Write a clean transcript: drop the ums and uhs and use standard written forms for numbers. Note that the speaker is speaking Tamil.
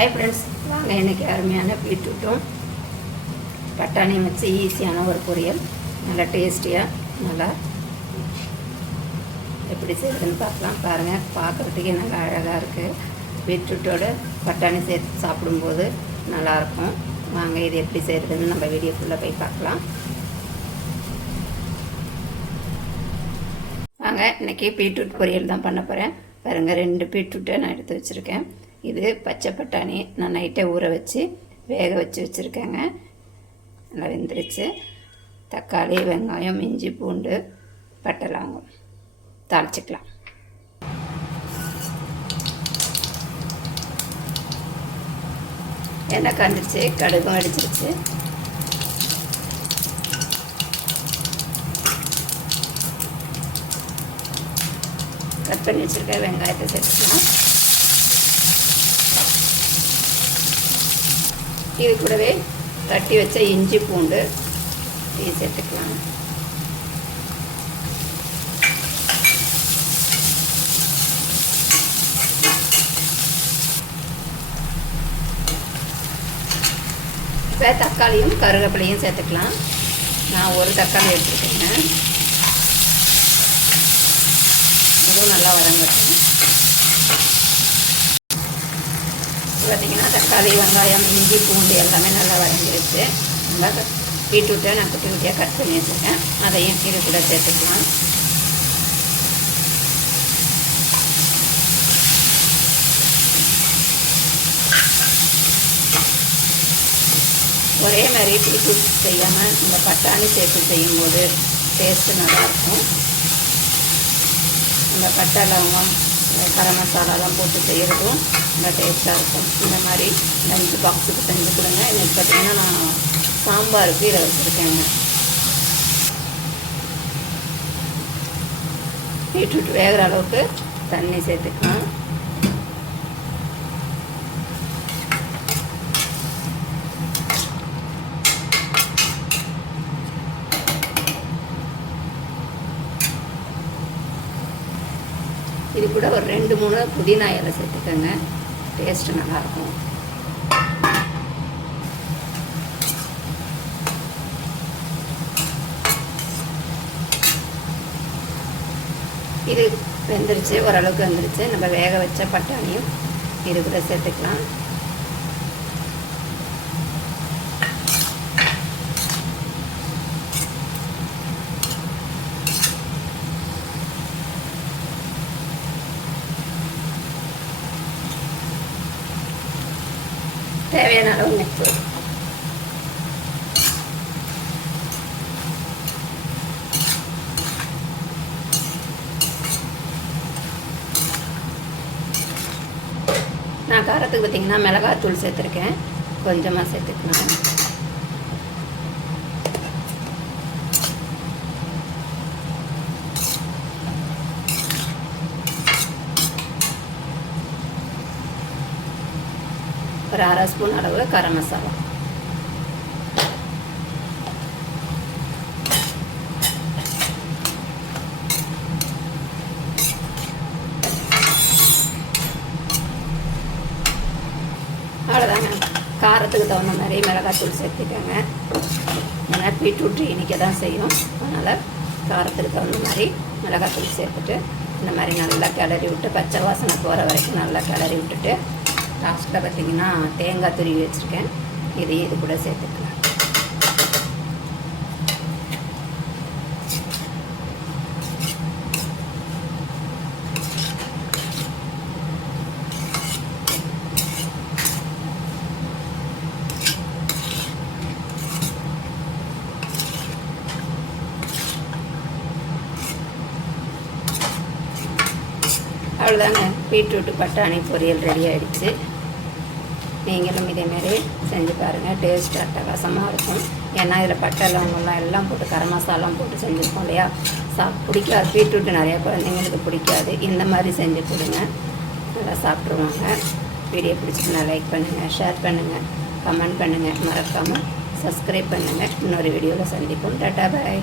ஹாய் ஃப்ரெண்ட்ஸ், வாங்க இன்றைக்கி அருமையான பீட்ரூட்டும் பட்டாணியும் வச்சு ஈஸியான ஒரு பொரியல், நல்லா டேஸ்டியாக நல்லா எப்படி செய்யுதுன்னு பார்க்கலாம். பாருங்கள், பார்க்குறதுக்கே நல்லா அழகாக இருக்குது. பீட்ரூட்டோட பட்டாணி சேர்த்து சாப்பிடும்போது நல்லாயிருக்கும். வாங்க இது எப்படி செய்கிறதுன்னு நம்ம வீடியோக்குள்ளே போய் பார்க்கலாம். வாங்க, இன்றைக்கி பீட்ரூட் பொரியல் தான் பண்ண போகிறேன். பாருங்கள், 2 பீட்ரூட்டை நான் எடுத்து வச்சுருக்கேன். இது பச்சை பட்டாணி நான் நைட்டை ஊற வச்சு வேக வச்சுருக்கேங்க. நல்லா வெந்துருச்சு. தக்காளி, வெங்காயம், இஞ்சி, பூண்டு, பட்டை, லவங்கம் தாளிச்சிக்கலாம். எண்ணெய் காஞ்சிருச்சு, கடுகும் அடிச்சிருச்சு. கட் பண்ணி வச்சுருக்க வெங்காயத்தை சேர்த்துக்கலாம். இது கூடவே தட்டி வச்ச இஞ்சி, பூண்டு இது சேர்த்துக்கலாம். இப்போ தக்காளியும் கருவேப்பிலையும் சேர்த்துக்கலாம். நான் ஒரு தக்காளி எடுத்துருக்கேங்க. இதுவும் நல்லா வதங்கட்டும். பார்த்திங்கன்னா தக்காளி, வெங்காயம், இஞ்சி, பூண்டு எல்லாமே நல்லா வதங்கிடுச்சு. நல்லா பீட்ரூட்டை நான் குட்டி குட்டியாக கட் பண்ணி வச்சுருக்கேன். அதையும் இது கூட சேர்த்துக்கலாம். ஒரே மாதிரி பீட்ரூட் செய்யாமல் இந்த பட்டாணி சேர்த்து செய்யும்போது டேஸ்ட்டு நல்லாயிருக்கும். இந்த பட்டை, லவங்கம், கரம் மசாலாலாம் போட்டு செய்கிறதும் நல்லா டேஸ்ட்டாக இருக்கும். இந்த மாதிரி லஞ்ச் பாக்ஸுக்கு செஞ்சு கொடுங்க. இன்னைக்கு பார்த்திங்கன்னா நான் சாம்பாருக்கு இதை வச்சுருக்கேங்க. பீட்ரூட் வேகிற அளவுக்கு தண்ணி சேர்த்துக்கலாம். இது கூட ஒரு 2-3 புதினா இலை சேர்த்துக்கோங்க. டேஸ்ட்டு நல்லாயிருக்கும். இது வெந்துருச்சு, ஓரளவுக்கு வெந்துருச்சு. நம்ம வேக வச்ச பட்டாணியும் இது கூட சேர்த்துக்கலாம். தேவையான அளவு உப்பு. நான் காரத்துக்கு பார்த்திங்கன்னா மிளகாத்தூள் சேர்த்துருக்கேன். கொஞ்சமாக சேர்த்துக்கலாம். ஒரு 1/2 ஸ்பூன் அளவு கரம் மசாலா. அவ்வளோதாங்க. காரத்துக்கு தகுந்த மாதிரி மிளகாத்தூள் சேர்த்துக்கோங்க. ஏன்னா பீட்ரூட் இன்றைக்கி தான் செய்யும், அதனால் காரத்துக்கு தகுந்த மாதிரி மிளகாத்தூள் சேர்த்துட்டு இந்த மாதிரி நல்லா கிளறி விட்டு பச்சை வாசனை போகிற வரைக்கும் நல்லா கிளறி விட்டுட்டு லாஸ்ட்டில் பார்த்திங்கன்னா தேங்காய் துருவி வச்சுருக்கேன். இதையும் இது கூட சேர்த்துக்கலாம். அவ்வளோதாங்க, பீட்ரூட்டு பட்டாணி பொரியல் ரெடி ஆகிடுச்சு. நீங்களும் இதேமாரி செஞ்சு பாருங்கள். டேஸ்ட் அட்டகாசமாக இருக்கும். ஏன்னா இதில் பட்டை, லவங்கெல்லாம் எல்லாம் போட்டு கரம் மசாலாம் போட்டு செஞ்சுருக்கோம் இல்லையா. பிடிக்காது, பீட்ரூட்டு நிறையா குழந்தைங்களுக்கு பிடிக்காது. இந்த மாதிரி செஞ்சு கொடுங்க, நல்லா சாப்பிட்ருவாங்க. வீடியோ பிடிச்சிங்கன்னா லைக் பண்ணுங்கள், ஷேர் பண்ணுங்கள், கமெண்ட் பண்ணுங்கள். மறக்காமல் சப்ஸ்கிரைப் பண்ணுங்கள். இன்னொரு வீடியோவில் சந்திப்போம். டாடா, பாய்.